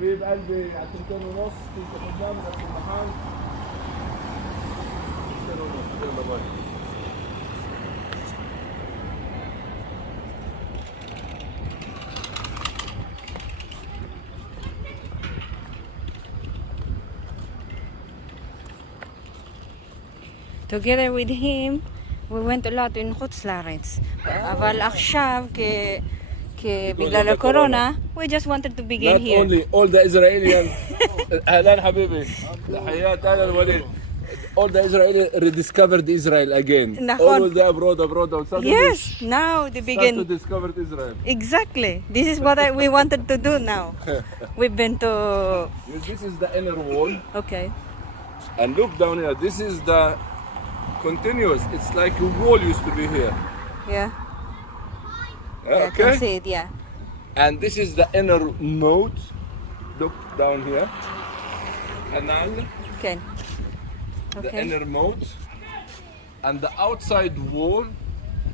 حبيب قلبي على 2:30 كنت قدام نفس المحل. 2:30 يلا باي. Together with him, we went a lot in חוץ לארץ. אבל עכשיו, בגלל הקורונה, we just wanted to begin Not here. only all the Israelis. أهلا حبيبي. تحيات أهلا الوليد. All the Israelis rediscovered Israel again. נכון. Always abroad. Suddenly Yes, now they start to begin. discover Israel. Exactly. This is what we wanted to do now. We've been to... This is the inner wall. Okay. And look down here. This is the continuous. It's like a wall used to be here. Yeah. Yeah, I can see it, yeah. And this is the inner moat. Look down here. Canal. Okay. The inner moat. And the outside wall.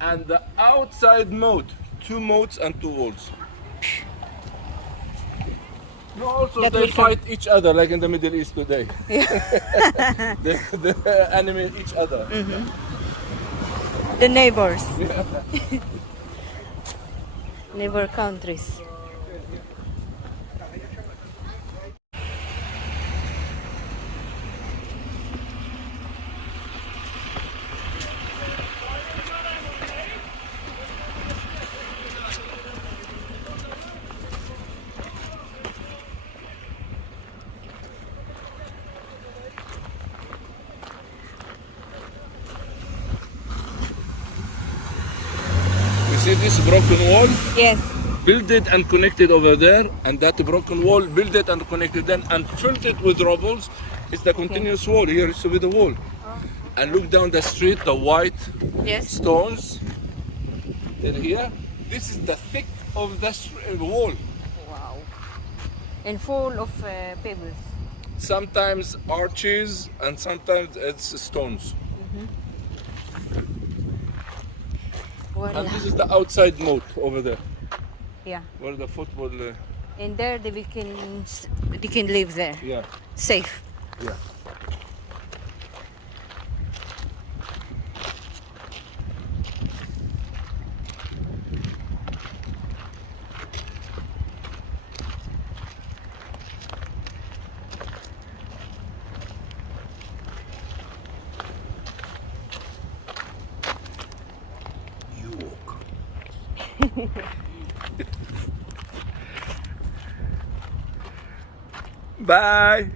And the outside moat. 2 moats and 2 walls. No, also That they we can- fight each other like in the Middle East today. Yeah. They enemy each other. The neighbors. Neighbor countries. You see this broken wall? Yes. Build it and connect it over there, and that broken wall, build it and connect it then, and fill it with rubbles. It's the continuous wall. Here is to be the wall. And look down the street, the white Yes. stones. They're here. This is the thick of the wall. Wow. And full of pebbles. Sometimes arches and sometimes it's stones. Well, And this is the outside moat over there, yeah. where the football. And there they can live there. Yeah, Safe. yeah. You walk. Bye.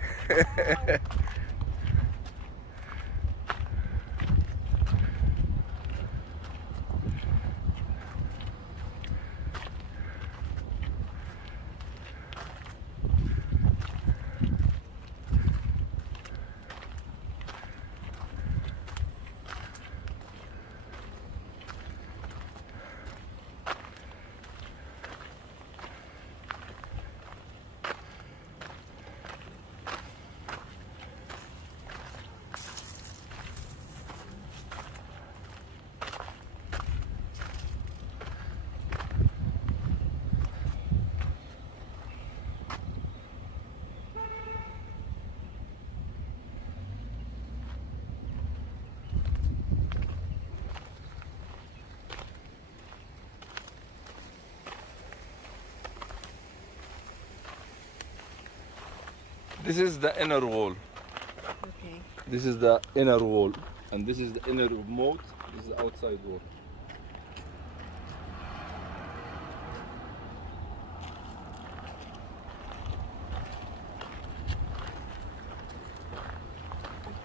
This is the inner wall. Okay. This is the inner wall, and this is the inner moat. This is the outside wall.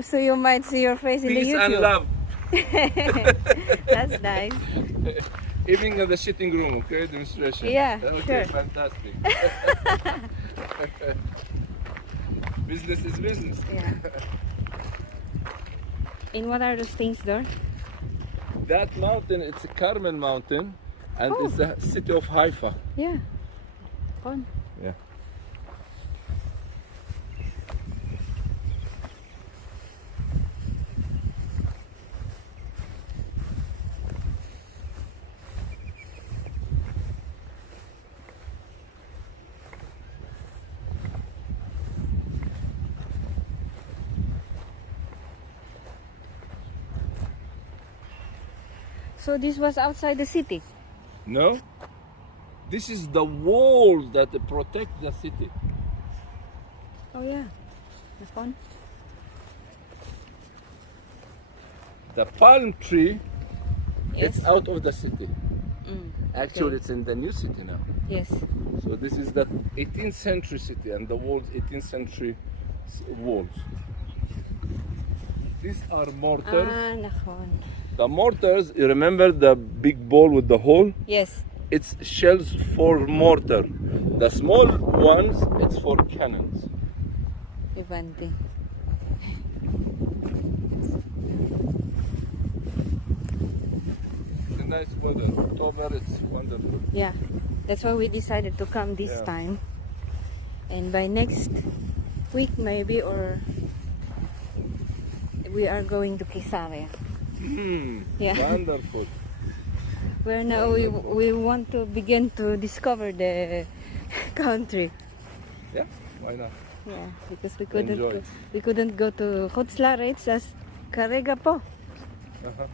So you might see your face in Peace the and YouTube. love. That's nice. Even in the sitting room, okay? Demonstration. Yeah, okay, sure. Fantastic. Business is business. Yeah. And what are those things there? That mountain, it's a Carmel mountain, and Oh. it's the city of Haifa. Yeah. Fun. Yeah. So this was outside the city. No? This is the walls that protect the city. Oh yeah, the fun. The palm tree, Yes. it's out of the city. Mm, Actually, okay. it's in the new city now. Yes. So this is the 18th century city and the walls, 18th century walls. These are mortars. Ah, nakon. The mortars, you remember the big ball with the hole? Yes. It's shells for mortar. The small ones, it's for cannons. Ibante. It's a nice weather. October, it's wonderful. Yeah, that's why we decided to come this Yeah. time. And by next week maybe, or we are going to Kisaria. Yeah. Wonderful. Where now we want to begin to discover the country. Yeah, why not? Yeah, because Enjoy. we couldn't go to Kotslaritz as Karega po. Uh-huh.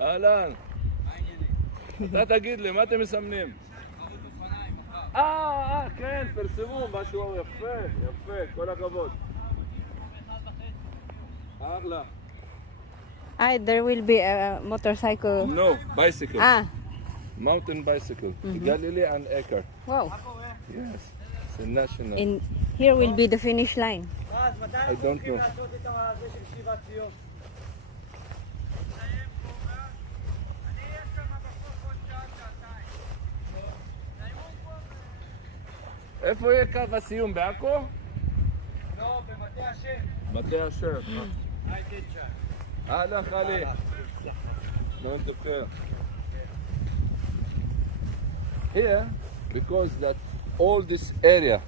אהלן. אתה תגיד לי, מה אתם מסמנים? כן, פרסמו משהו יפה, יפה, כל הכבוד. אחלה. There will be a motorcycle. No, bicycle. Mountain bicycle. Galilee and Acre. Wow. Yes, it's a national. And here will be the finish line. I don't know. איפה יהיה קו הסיום? בעכו? לא, במטה השם. מטה אשר. הייתי שם. אהלן חלי. לא נתפקר. Here, because that all this area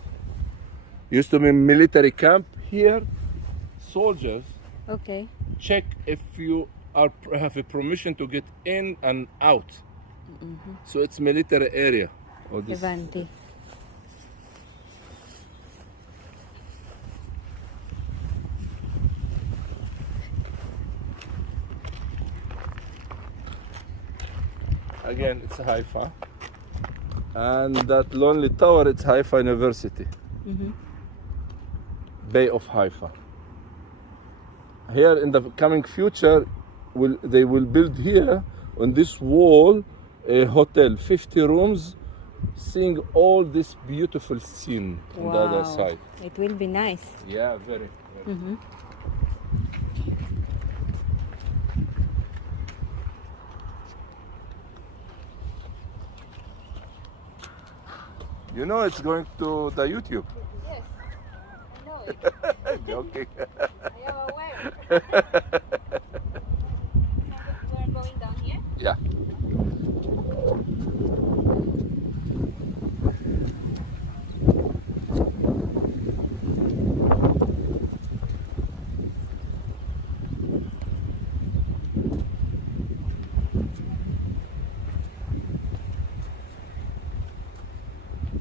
used to be military camp, here soldiers Okay. check if you have a permission to get in and out. So it's military area. Or this. Levante. Again, it's Haifa. And that lonely tower, it's Haifa University. Bay of Haifa. Here in the coming future, they will build here on this wall a hotel, 50 rooms, seeing all this beautiful scene on the other side. It will be nice. Yeah, very. You know it's going to the YouTube. Yes. I know it. Joking. I am aware. We're going down here? Yeah.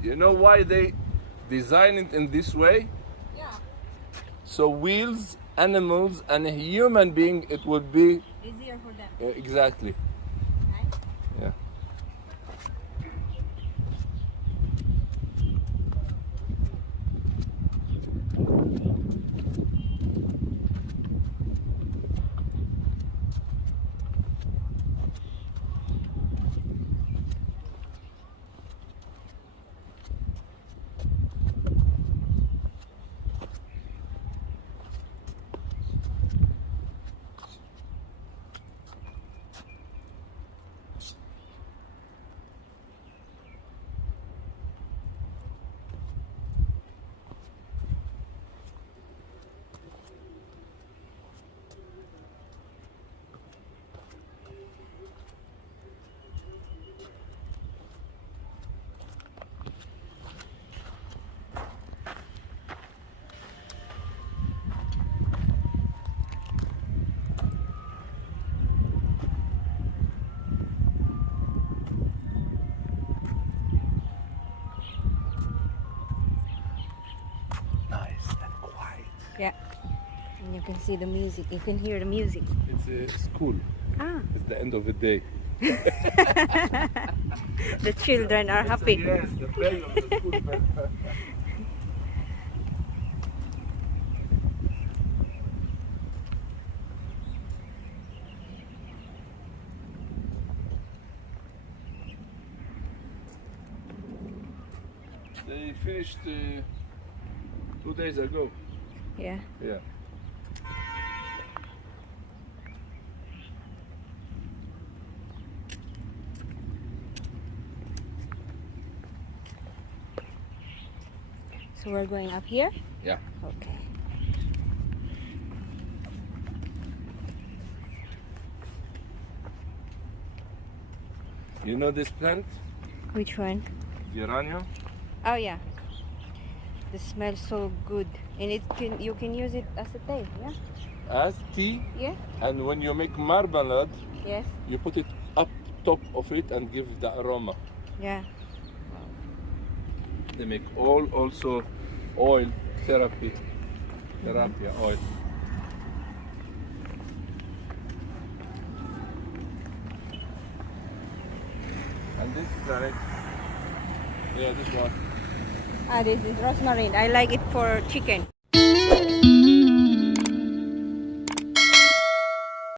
You know why they design it in this way? Yeah. So wheels, animals, and a human being, it would be Easier for them. exactly. Right? Yeah. You can see the music. You can hear the music. It's a school. Ah, It's the end of the day. the children are happy. Yes, the bell of the school bell. They finished 2 days ago. Yeah. Yeah. So we're going up here? Yeah. Okay. You know this plant? Which one? Geranium? Oh yeah. The smells so good. And you can use it as a tea, yeah? As tea, Yeah? and when you make marmalade, Yes? you put it up top of it and give the aroma. Yeah. They make also oil therapy oil. And this garlic, yeah, this one. Ah, this is rosemary. I like it for chicken.